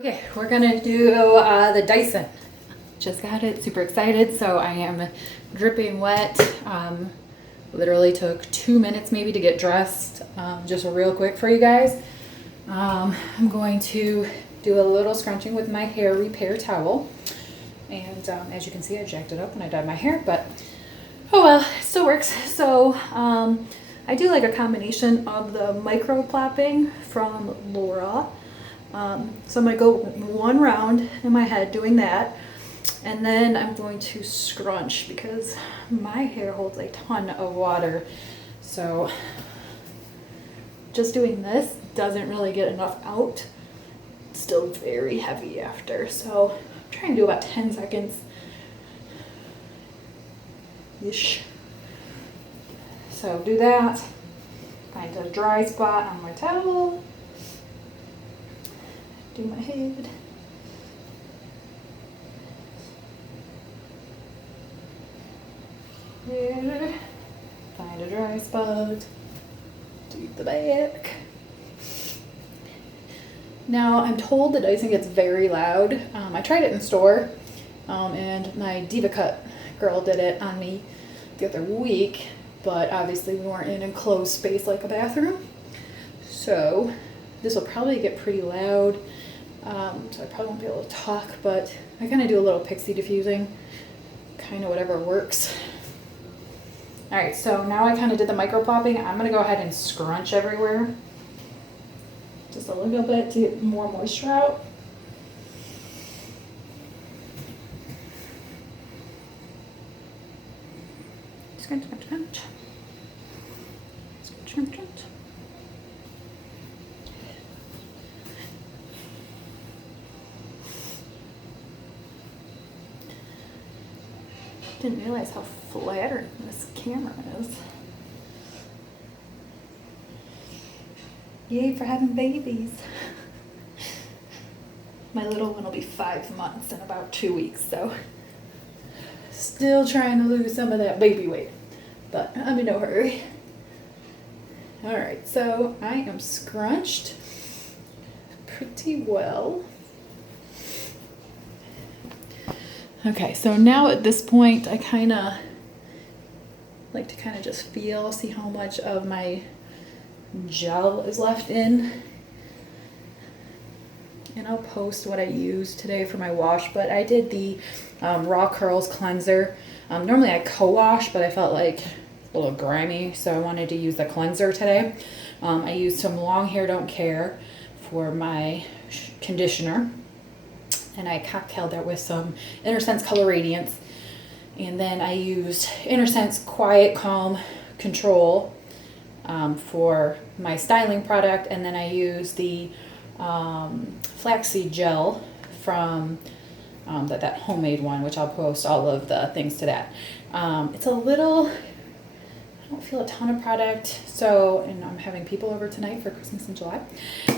Okay, we're gonna do the Dyson. Just got it, super excited. So I am dripping wet. Literally took 2 minutes maybe to get dressed. Just real quick for you guys. I'm going to do a little scrunching with my hair repair towel. And as you can see, I jacked it up when I dyed my hair, but oh well, it still works. So I do like a combination of the micro plopping from Laura. So I'm going to go one round in my head doing that, and then I'm going to scrunch because my hair holds a ton of water. So just doing this doesn't really get enough out. It's still very heavy after, so I'm trying to do about 10 seconds ish. So do that, find a dry spot on my towel. Do my head. There. Find a dry spot. Do the back. Now I'm told the Dyson gets very loud. I tried it in store, and my Diva Cut girl did it on me the other week, but obviously we weren't in an enclosed space like a bathroom. So this will probably get pretty loud. So I probably won't be able to talk, but I kind of do a little pixie diffusing, kind of whatever works. All right, so now I kind of did the micro plopping. I'm going to go ahead and scrunch everywhere. Just a little bit to get more moisture out. Scrunch, scrunch, scrunch. Scrunch, scrunch, scrunch. Didn't realize how flattering this camera is. Yay for having babies. My little one will be 5 months in about 2 weeks, so still trying to lose some of that baby weight, but I'm in no hurry. All right, so I am scrunched pretty well. Okay, so now at this point, I kind of like to kind of just feel, see how much of my gel is left in. And I'll post what I used today for my wash, but I did the Raw Curls Cleanser. Normally I co-wash, but I felt like a little grimy, so I wanted to use the cleanser today. I used some Long Hair Don't Care for my conditioner. And I cocktailed that with some Innersense Color Radiance. And then I used Innersense Quiet Calm Control for my styling product. And then I used the Flaxseed gel from that homemade one, which I'll post all of the things to that. It's a little, I don't feel a ton of product. So, and I'm having people over tonight for Christmas in July.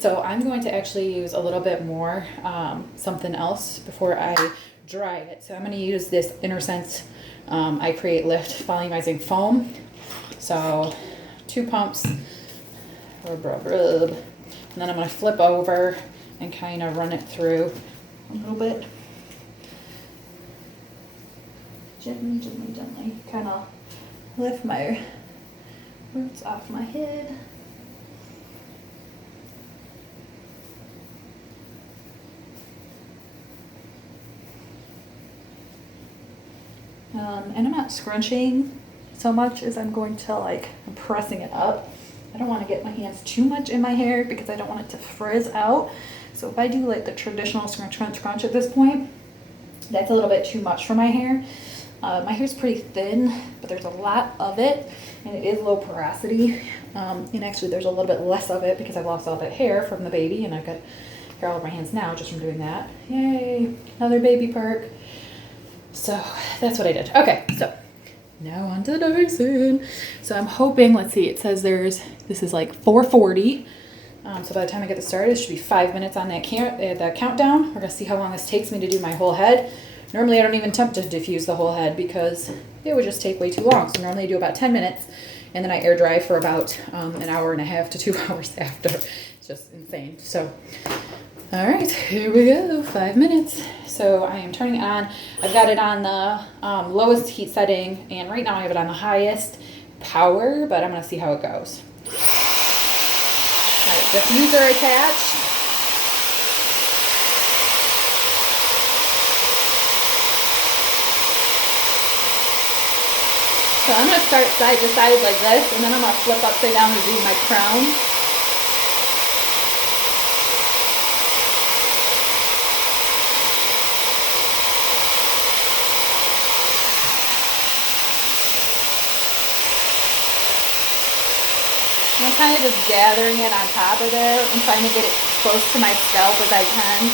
So I'm going to actually use a little bit more something else before I dry it. So I'm going to use this Innersense I Create Lift Volumizing Foam. So 2 pumps, rub, rub, rub. And then I'm going to flip over and kind of run it through a little bit. Gently, gently, gently. Kind of lift my roots off my head. And I'm not scrunching so much as I'm going to I'm pressing it up. I don't want to get my hands too much in my hair because I don't want it to frizz out. So if I do like the traditional scrunch, crunch, crunch at this point, that's a little bit too much for my hair. My hair's pretty thin, but there's a lot of it, and it is low porosity. And actually there's a little bit less of it because I lost all that hair from the baby, and I've got hair all over my hands now just from doing that. Yay, another baby perk. So that's what I did. Okay, so now on to Dyson. So I'm hoping, let's see, it says this is like 4:40. So by the time I get this started, it should be 5 minutes on that countdown. We're gonna see how long this takes me to do my whole head. Normally I don't even attempt to diffuse the whole head because it would just take way too long. So normally I do about 10 minutes, and then I air dry for about an hour and a half to 2 hours after. It's just insane. So All right, here we go, 5 minutes. So I am turning it on. I've got it on the lowest heat setting, and right now I have it on the highest power, but I'm gonna see how it goes. All right, diffuser attached. So I'm gonna start side to side like this, and then I'm gonna flip upside down and do my crown. I'm kind of just gathering it on top of there and trying to get it close to my scalp as I can.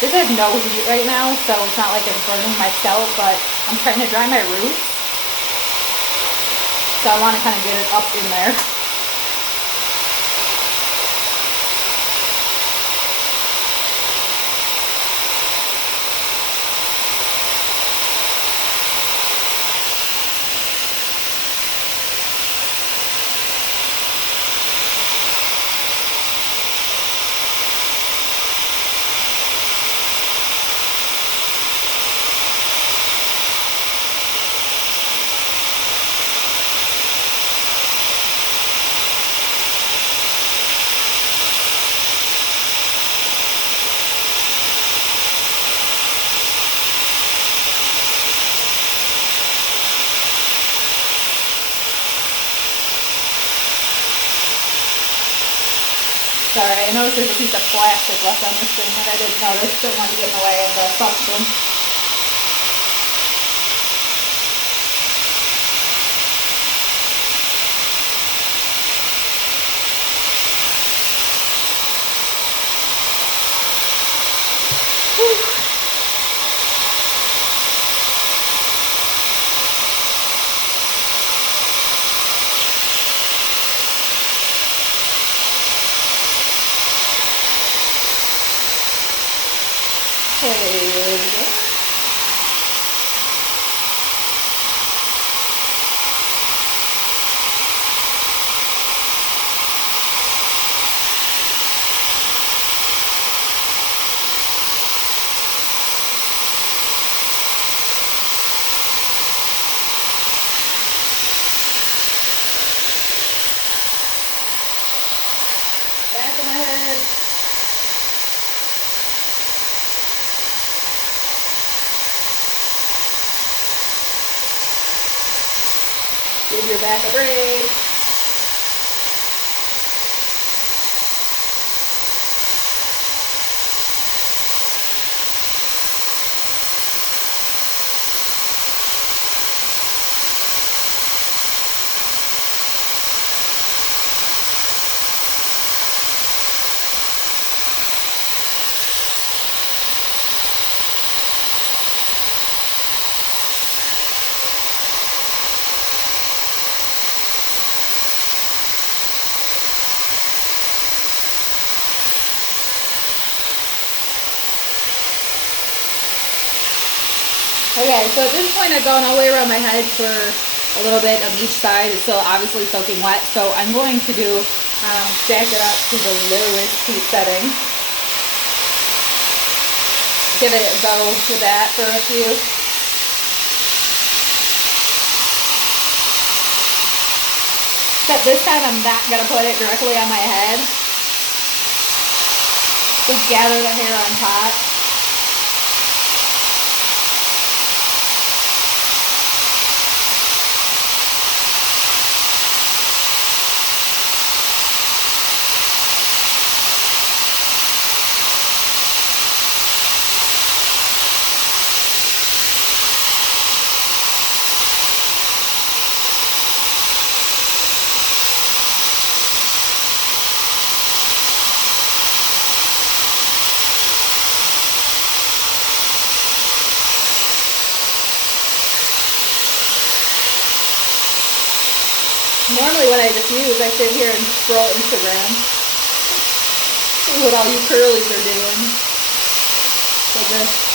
This has no heat right now, so it's not like it's burning my scalp, but I'm trying to dry my roots. So I want to kind of get it up in there. Sorry, I noticed there's a piece of plastic left on this thing that I didn't notice. Don't want to get in the way of the suction. Okay. Back of my head. Give your back a break. Okay, so at this point I've gone all the way around my head for a little bit of each side. It's still obviously soaking wet, so I'm going to do jack it up to the lowest heat setting. Give it a go with that for a few. Except this time I'm not going to put it directly on my head. Just gather the hair on top. Normally what I diffuse, I sit here and scroll Instagram. See what all you curlies are doing. Like this.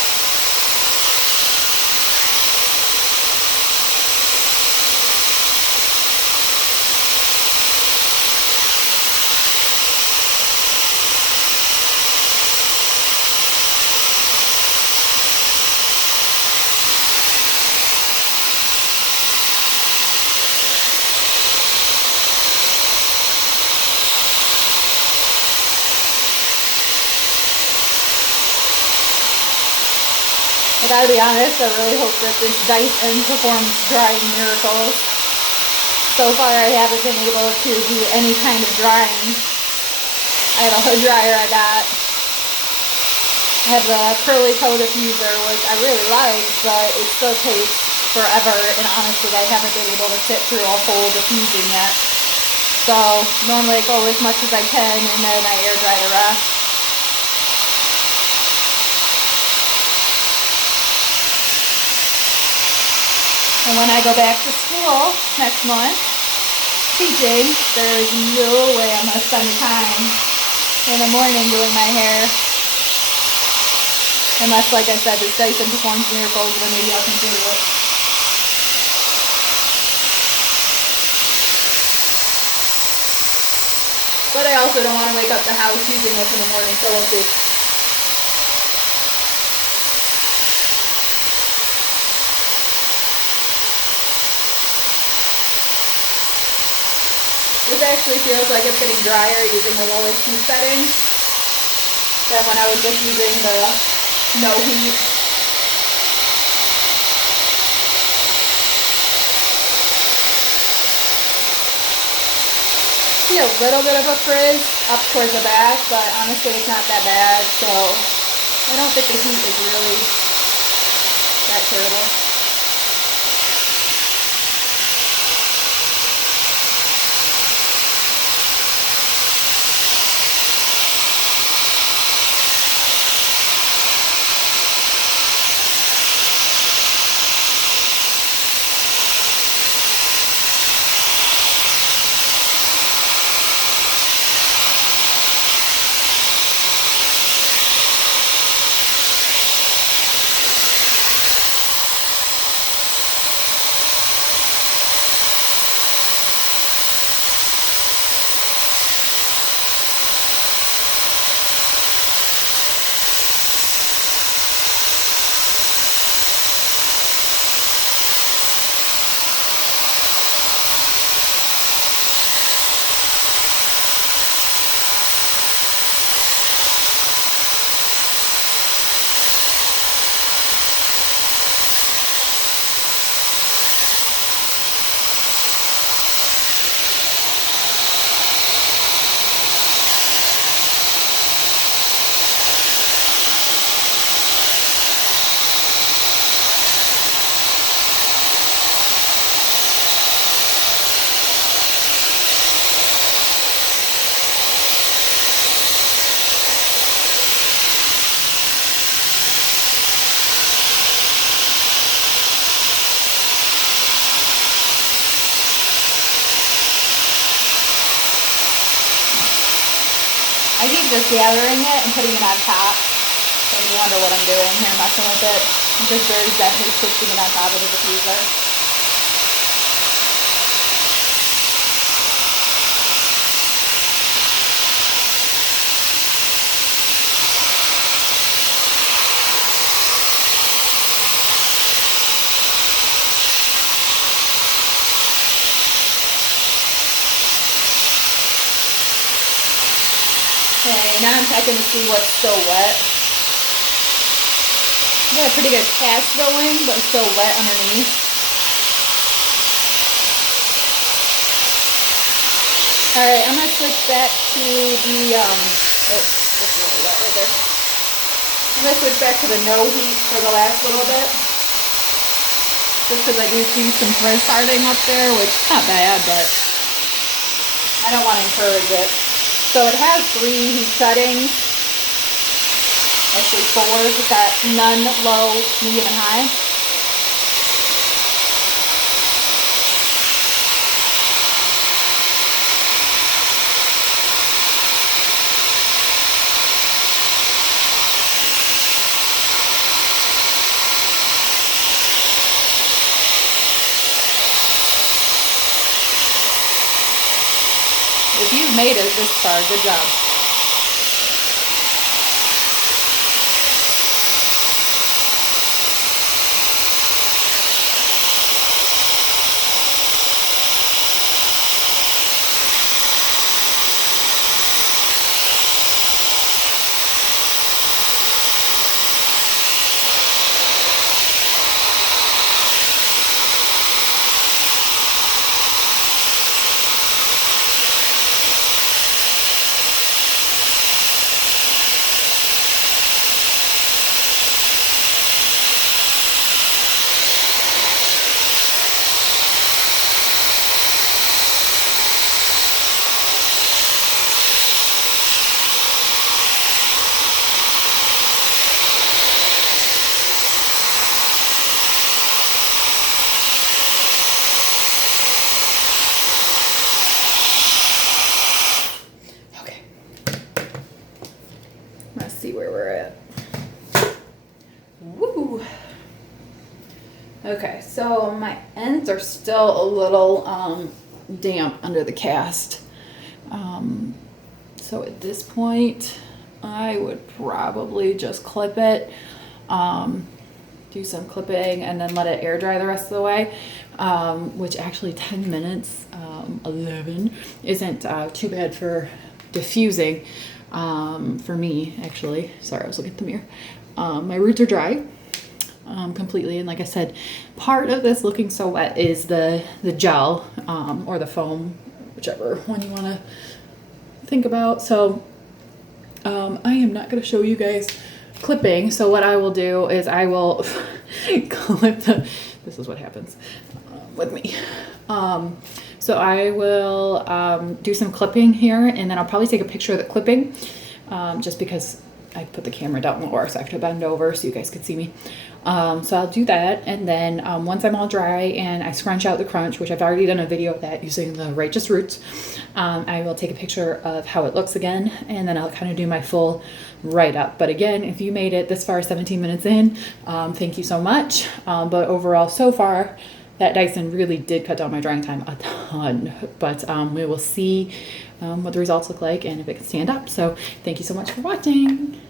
I gotta be honest, I really hope that this Dyson performs drying miracles. So far I haven't been able to do any kind of drying. I have a hood dryer I got. I have the curly toe diffuser, which I really like, but it still takes forever, and honestly I haven't been able to sit through a whole diffusing yet. So normally I go as much as I can and then I air dry the rest. And when I go back to school next month teaching, there is no way I'm going to spend the time in the morning doing my hair. Unless, like I said, this Dyson performs miracles, then maybe I'll consider it. But I also don't want to wake up the house using this in the morning, so we'll see. This actually feels like it's getting drier using the lowest heat setting than when I was just using the no heat. See a little bit of a frizz up towards the back, but honestly it's not that bad, so I don't think the heat is really that terrible. I keep just gathering it and putting it on top. So you wonder what I'm doing here, messing with it. I'm just very gently pushing it on top of the diffuser. Okay, now I'm checking to see what's still wet. I got a pretty good cast going, but it's still wet underneath. Alright, I'm going to switch back to the, that's really wet right there. I'm going to switch back to the no heat for the last little bit. Just because I do see some frizz starting up there, which is not bad, but I don't want to encourage it. So it has 3 heat settings. Actually 4. It's got none, low, medium, and high. If you've made it this far, good job. Okay, so my ends are still a little damp under the cast. So at this point, I would probably just clip it, do some clipping, and then let it air dry the rest of the way, which actually 10 minutes, 11, isn't too bad for diffusing for me, actually. Sorry, I was looking at the mirror. My roots are dry. Completely, and like I said, part of this looking so wet is the gel or the foam, whichever one you want to think about. So I am not going to show you guys clipping. So what I will do is I will clip this is what happens with me. So I will do some clipping here, and then I'll probably take a picture of the clipping, just because I put the camera down lower, so I have to bend over so you guys can see me. So I'll do that, and then once I'm all dry and I scrunch out the crunch, which I've already done a video of that using the Righteous Roots, I will take a picture of how it looks again, and then I'll kind of do my full write-up. But again, if you made it this far, 17 minutes in, thank you so much. But overall, so far, that Dyson really did cut down my drying time a ton. But we will see what the results look like and if it can stand up. So thank you so much for watching.